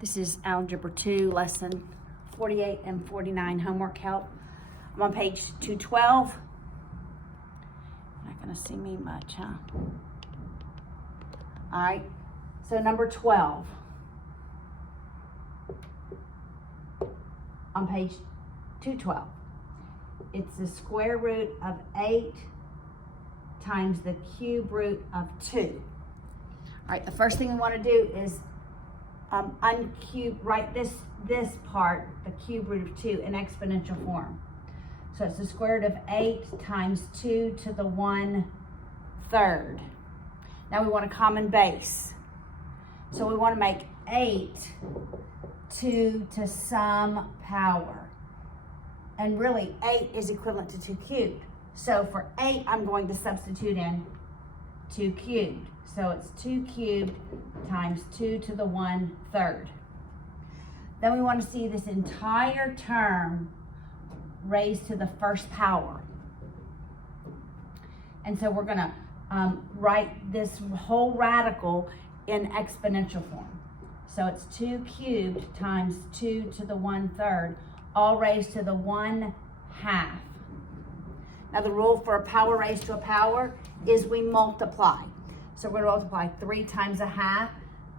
This is Algebra 2, Lesson 48 and 49 homework help. I'm on page 212. Not gonna see me much, huh? All right, so number 12. On page 212. It's the square root of 8 times the cube root of 2. All right, the first thing we want to do is write this part, the cube root of 2, in exponential form. So it's the square root of 8 times 2 to the 1/3. Now we want a common base. So we want to make 8 2 to some power. And really 8 is equivalent to 2 cubed. So for 8, I'm going to substitute in 2 cubed. So it's 2 cubed times 2 to the 1/3. Then we want to see this entire term raised to the first power. And so we're going to write this whole radical in exponential form. So it's 2 cubed times 2 to the 1/3, all raised to the 1/2. Now the rule for a power raised to a power is we multiply. So we're going to multiply 3 times 1/2.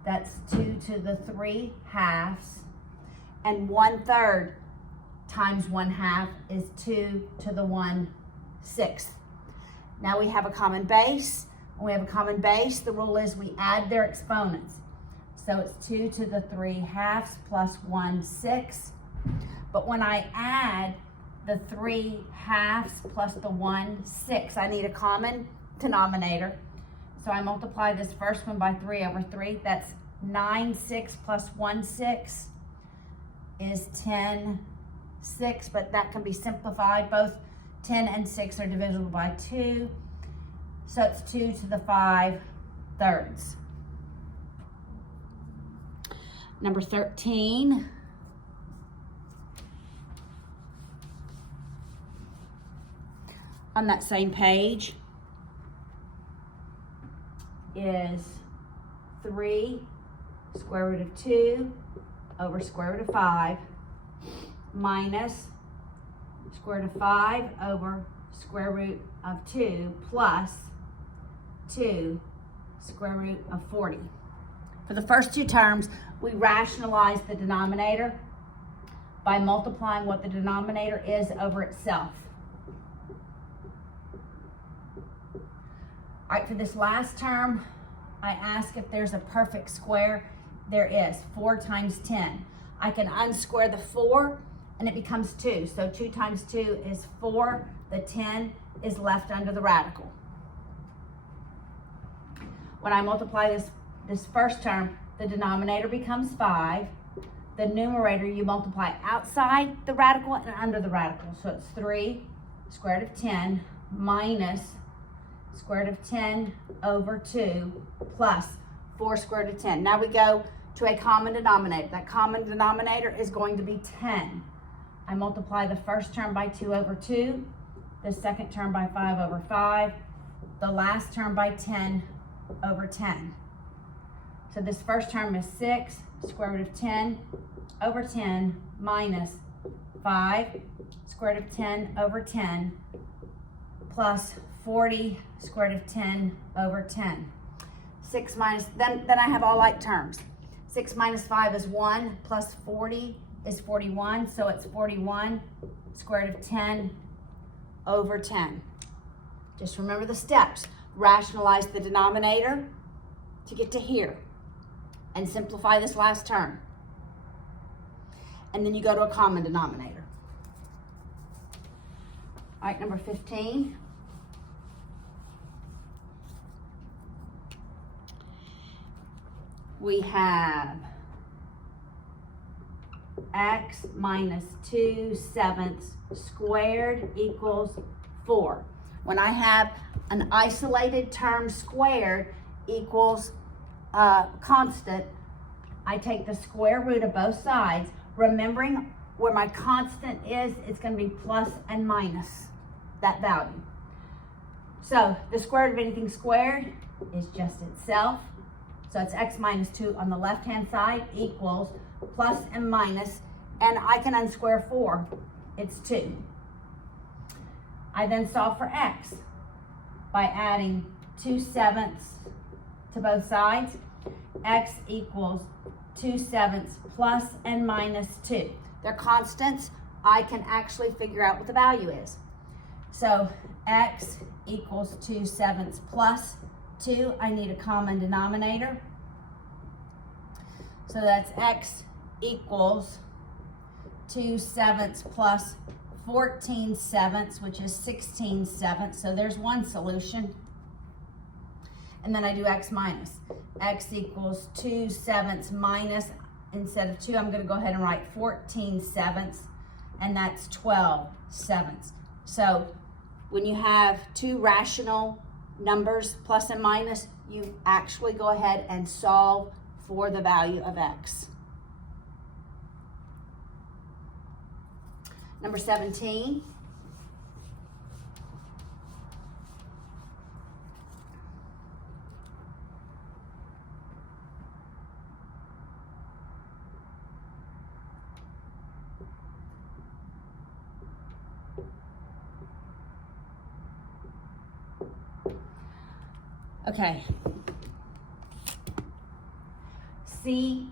That's 2 to the 3/2. And 1/3 times 1/2 is 2 to the 1/6. Now we have a common base. When we have a common base, the rule is we add their exponents. So it's 2 to the 3/2 plus 1/6. But when I add the 3/2 plus the 1/6, I need a common denominator. So I multiply this first one by 3 over 3. That's 9/6 plus 1/6 is 10/6, but that can be simplified. Both 10 and 6 are divisible by 2. So it's 2 to the 5/3. Number 13. On that same page is 3 square root of 2 over square root of 5 minus square root of 5 over square root of 2 plus 2 square root of 40. For the first two terms, we rationalize the denominator by multiplying what the denominator is over itself. All right, for this last term, I ask if there's a perfect square. There is. 4 times 10. I can unsquare the 4 and it becomes 2. So 2 times 2 is 4. The 10 is left under the radical. When I multiply this first term, the denominator becomes 5. The numerator you multiply outside the radical and under the radical. So it's 3 square root of 10 minus square root of 10 over 2 plus 4 square root of 10. Now we go to a common denominator. That common denominator is going to be 10. I multiply the first term by 2 over 2, the second term by 5 over 5, the last term by 10 over 10. So this first term is 6 square root of 10 over 10 minus 5 square root of 10 over 10 plus 40 square root of 10 over 10. 6 minus, then I have all like terms. 6 minus 5 is 1 plus 40 is 41. So it's 41 square root of 10 over 10. Just remember the steps. Rationalize the denominator to get to here and simplify this last term. And then you go to a common denominator. All right, number 15. We have x minus 2/7 squared equals 4. When I have an isolated term squared equals constant, I take the square root of both sides. Remembering where my constant is, it's going to be plus and minus that value. So the square root of anything squared is just itself. So it's x minus 2 on the left-hand side equals plus and minus, and I can unsquare 4. It's 2. I then solve for x by adding 2/7 to both sides. X equals 2/7 plus and minus 2. They're constants. I can actually figure out what the value is. So x equals 2/7 plus 2. I need a common denominator. So that's x equals 2/7 plus 14/7, which is 16/7. So there's one solution. And then I do x minus. X equals 2/7 minus, instead of 2, I'm going to go ahead and write 14/7, and that's 12/7. So when you have two rational numbers, plus and minus, you actually go ahead and solve for the value of x. Number 17. Okay. C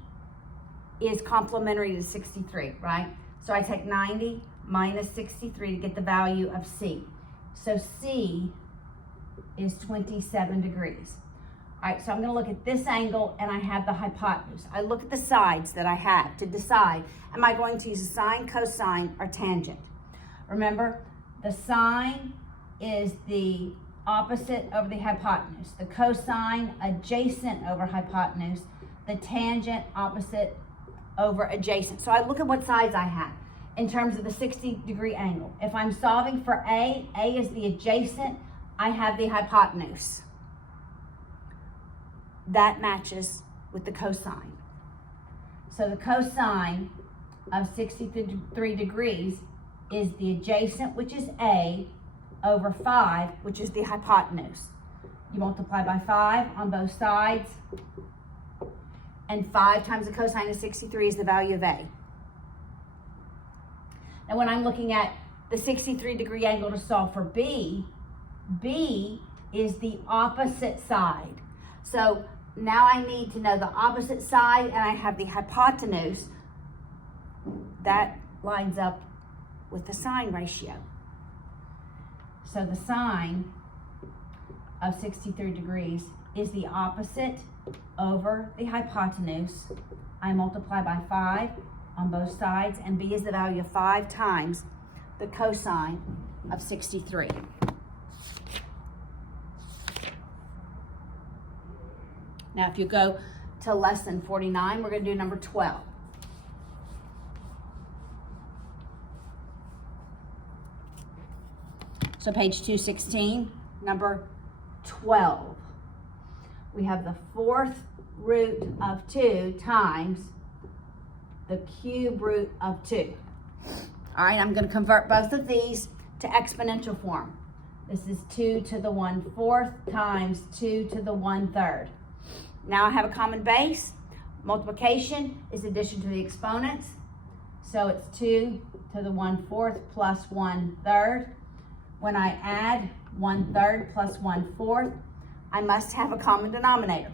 is complementary to 63, right? So I take 90 minus 63 to get the value of C. So C is 27 degrees. All right, so I'm going to look at this angle, and I have the hypotenuse. I look at the sides that I have to decide, am I going to use a sine, cosine, or tangent? Remember, the sine is the opposite over the hypotenuse. The cosine, adjacent over hypotenuse. The tangent, opposite over adjacent. So I look at what sides I have in terms of the 60-degree angle. If I'm solving for A is the adjacent, I have the hypotenuse. That matches with the cosine. So the cosine of 63 degrees is the adjacent, which is A, over 5, which is the hypotenuse. You multiply by 5 on both sides, and 5 times the cosine of 63 is the value of A. And when I'm looking at the 63-degree angle to solve for B, B is the opposite side. So now I need to know the opposite side, and I have the hypotenuse. That lines up with the sine ratio. So the sine of 63 degrees is the opposite over the hypotenuse. I multiply by 5 on both sides, and B is the value of 5 times the cosine of 63. Now, if you go to lesson 49, we're going to do number 12. So page 216, number 12. We have the 4th root of 2 times the cube root of 2. All right, I'm going to convert both of these to exponential form. This is 2 to the 1/4 times 2 to the 1/3. Now I have a common base. Multiplication is addition to the exponents. So it's 2 to the 1/4 plus 1/3. When I add 1/3 plus 1/4, I must have a common denominator,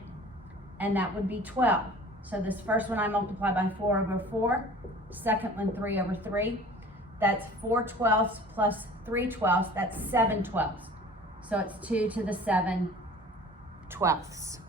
and that would be 12. So this first one I multiply by 4 over 4, second one 3 over 3. That's 4/12 plus 3/12, that's 7/12. So it's 2 to the 7/12.